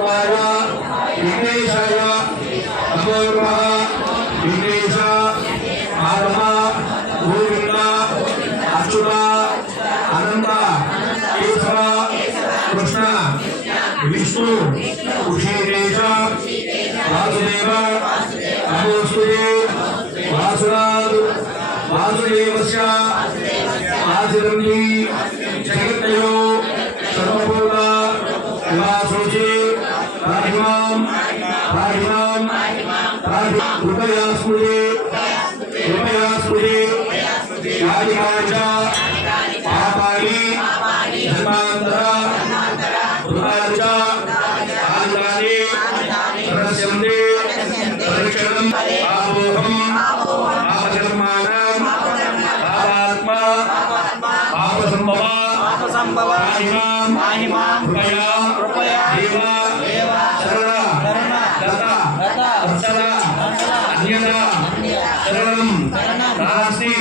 रूपाय विघ्नेशाय नमो नमः। विघ्नेश आगम गोविंद अच्युत अनंत केशव कृष्ण विष्णु ऋषिकेश वासुदेव नमोस्तुते। वासुदेव वासुदेवस्य आदिरंगी जगत्तयो सर्वभूत विवासोचे राहिमां कृपया स्मृते यादिकाच पापानि धर्मान्तरा कृताच आदितानि प्रदस्यन्ते परिक्षणम् आपोहम् आपधर्माणाम् आपात्मा आपसंभव महिमां कृपया देवा शरण दत्ता वत्सला अन्यथा शरणं नास्ति